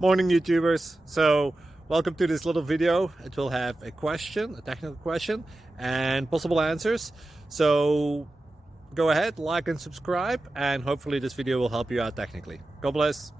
Morning YouTubers. So welcome to this little video. It will have a question, a technical question, and possible answers. So go ahead, like and subscribe, and hopefully this video will help you out technically. God bless.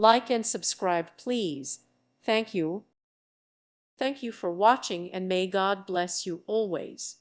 Like and subscribe, please. Thank you. Thank you for watching, and may God bless you always.